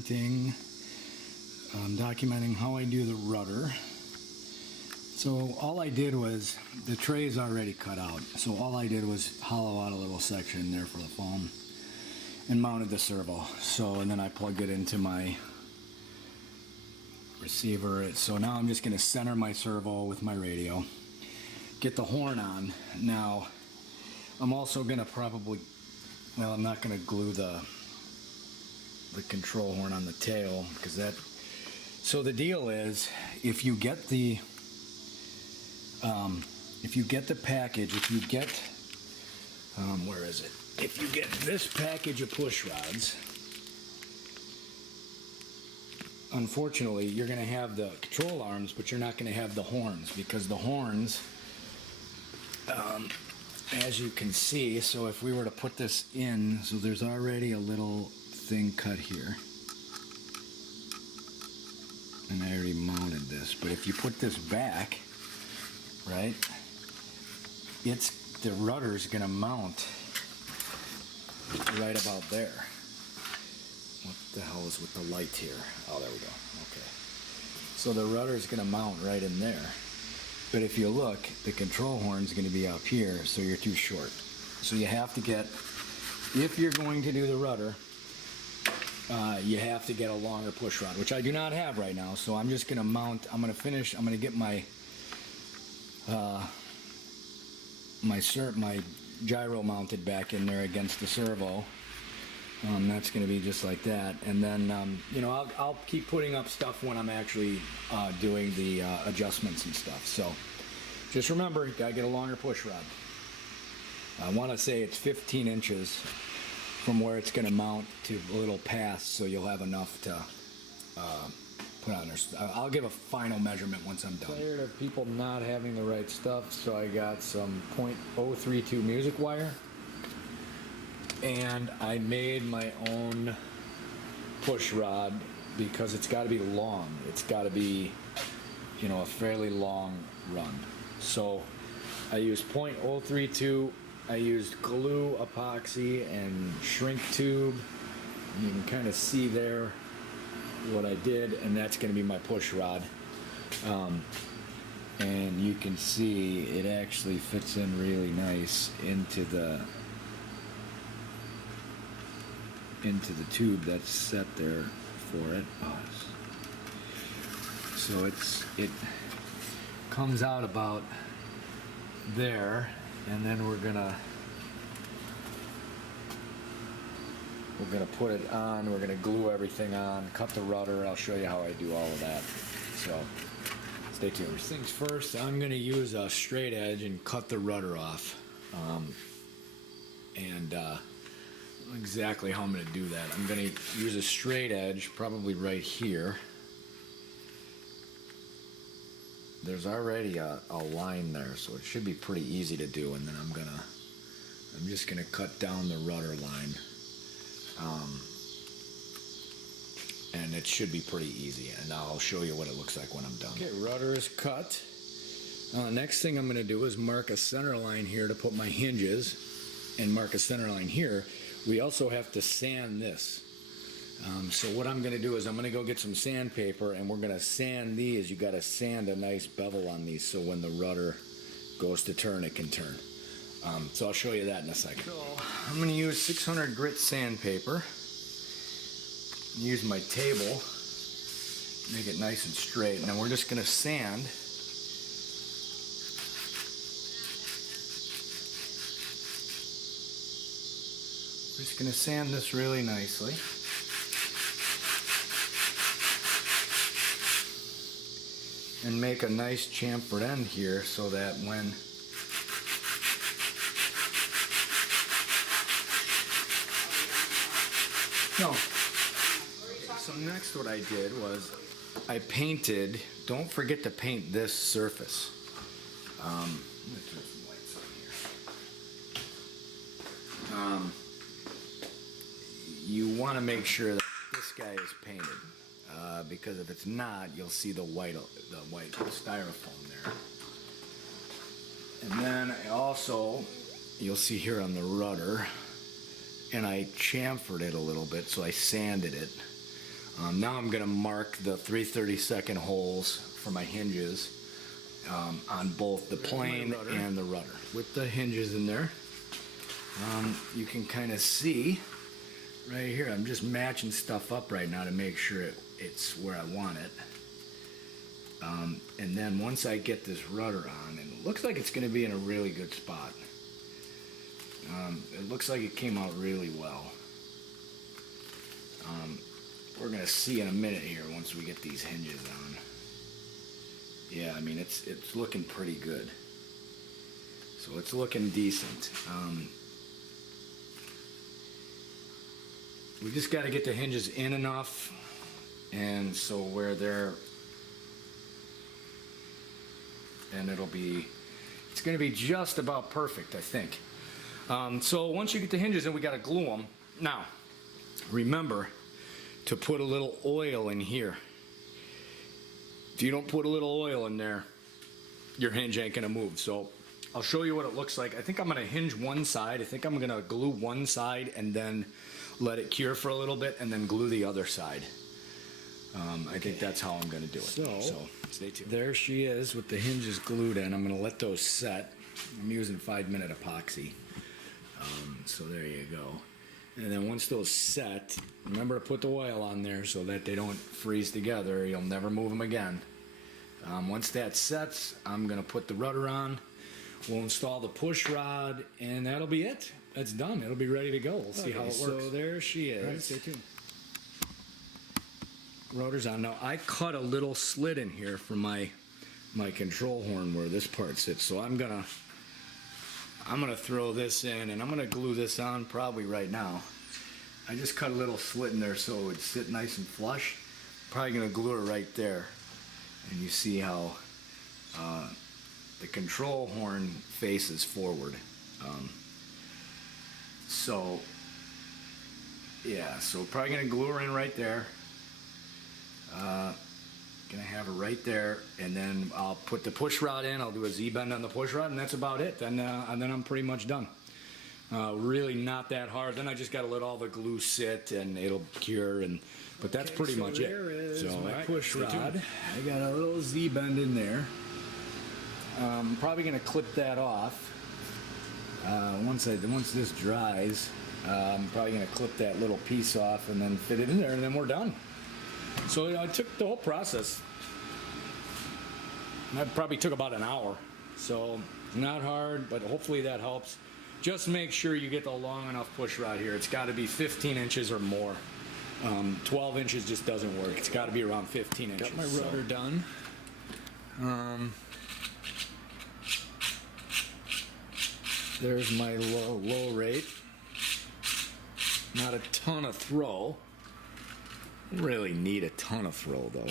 thing, documenting how I do the rudder. So all I did was, the tray is already cut out, so all I did was hollow out a little section there for the foam and mounted the servo. So, and then I plugged it into my receiver. So now I'm just going to center my servo with my radio, get the horn on. Now I'm also going to probably, well, I'm not going to glue the control horn on the tail, because that, so the deal is, if you get the package, if you get, where is it? If you get this package of push rods, unfortunately, you're going to have the control arms, but you're not going to have the horns, because the horns, as you can see, so if we were to put this in, so there's already a little thing cut here, and I already mounted this, but if you put this back, right, the rudder's going to mount right about there. What the hell is with the light here? Oh, there we go. Okay. So the rudder's going to mount right in there. But if you look, the control horn's going to be up here, so you're too short. So you have to get, if you're going to do the rudder, you have to get a longer push rod, which I do not have right now. So I'm just going to mount, I'm going to get my my gyro mounted back in there against the servo. That's going to be just like that, and then you know, I'll keep putting up stuff when I'm actually doing the adjustments and stuff. So just remember, you gotta get a longer push rod. I want to say it's 15 inches from where it's going to mount to a little past, so you'll have enough to put on there. I'll give a final measurement once I'm done. Tired of people not having the right stuff, so I got some .032 music wire, and I made my own push rod, because it's got to be long. It's got to be, you know, a fairly long run. So I used .032. I used glue, epoxy, and shrink tube. You can kind of see there what I did, and that's going to be my push rod. And you can see it actually fits in really nice into the tube that's set there for it. So it comes out about there, and then we're gonna put it on. We're gonna glue everything on, cut the rudder. I'll show you how I do all of that. So stay tuned. First things first, I'm gonna use a straight edge and cut the rudder off. Exactly how I'm going to do that. I'm going to use a straight edge, probably right here. There's already a line there, so it should be pretty easy to do. And then I'm just going to cut down the rudder line, and it should be pretty easy. And I'll show you what it looks like when I'm done. Okay, rudder is cut. Next thing I'm going to do is mark a center line here to put my hinges, and mark a center line here. We also have to sand this. So what I'm going to do is I'm going to go get some sandpaper, and we're going to sand these. You got to sand a nice bevel on these, so when the rudder goes to turn, it can turn. So I'll show you that in a second. So I'm going to use 600 grit sandpaper. Use my table, make it nice and straight, and then we're just going to sand. We're just going to sand this really nicely. And make a nice chamfered end here, so that when so next what I did was I painted, don't forget to paint this surface. I'm going to turn some lights on here. You want to make sure that this guy is painted, because if it's not, you'll see the white styrofoam there. And then I also, you'll see here on the rudder, and I chamfered it a little bit, so I sanded it. Now I'm going to mark the 3/32 holes for my hinges on both the plane and the rudder. With the hinges in there, you can kind of see right here, I'm just matching stuff up right now to make sure it's where I want it. And then once I get this rudder on, and it looks like it's going to be in a really good spot. It looks like it came out really well. We're going to see in a minute here once we get these hinges on. Yeah, I mean, it's looking pretty good. So it's looking decent. We just got to get the hinges in enough, and so where they're, and it's going to be just about perfect, I think. So once you get the hinges in, we got to glue them. Now, remember to put a little oil in here. If you don't put a little oil in there, your hinge ain't gonna move. So I'll show you what it looks like. I think I'm gonna hinge one side. I think I'm gonna glue one side and then let it cure for a little bit and then glue the other side. I think that's how I'm gonna do it. So stay tuned. There she is with the hinges glued in. I'm gonna let those set. I'm using 5-minute epoxy. So there you go. And then once those set, remember to put the oil on there so that they don't freeze together. You'll never move them again. Once that sets, I'm going to put the rudder on. We'll install the push rod, and that'll be it. That's done. It'll be ready to go. We'll see how it works. So there she is. All right, stay tuned. Rudder's on. Now, I cut a little slit in here for my control horn where this part sits. So I'm gonna throw this in, and I'm gonna glue this on probably right now. I just cut a little slit in there so it would sit nice and flush. Probably gonna glue it right there. And you see how the control horn faces forward. So yeah, so probably gonna glue her in right there. Gonna have her right there, and then I'll put the push rod in. I'll do a Z-bend on the push rod, and that's about it. And then I'm pretty much done. Really not that hard. Then I just gotta let all the glue sit, and it'll cure. But that's pretty much it. There is my push rod. I got a little Z-bend in there. I'm probably gonna clip that off. Once this dries, I'm probably gonna clip that little piece off and then fit it in there, and then we're done. So I took the whole process. That probably took about an hour. So not hard, but hopefully that helps. Just make sure you get the long enough push rod here. It's got to be 15 inches or more. 12 inches just doesn't work. It's got to be around 15 inches. Got my rudder done. There's my low rate. Not a ton of throw. Really need a ton of throw though.